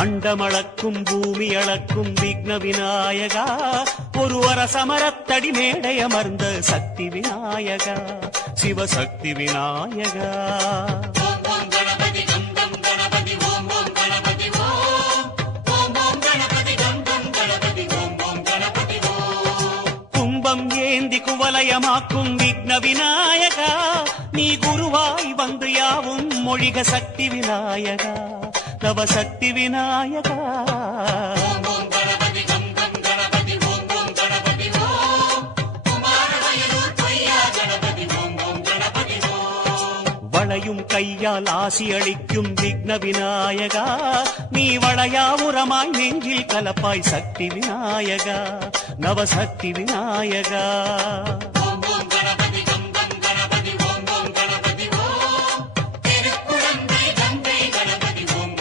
அண்டமளக்கும் பூமி அளக்கும் விக்ன விநாயகா ஒரு அரசமரத்தடி மேடை அமர்ந்த சக்தி விநாயகா சிவசக்தி விநாயகா கும்பம் ஏந்தி குவலயமாக்கும் விக்ன விநாயகா நீ குருவாய் வந்து யாவும் மொழிக சக்தி விநாயகா தவ சக்தி விநாயகா வளையும் கையால் ஆசி அளிக்கும் விக்ன விநாயகா நீ வளையாவுரமாய் நெஞ்சில் கலப்பாய் சக்தி விநாயகா நவசக்தி விநாயகா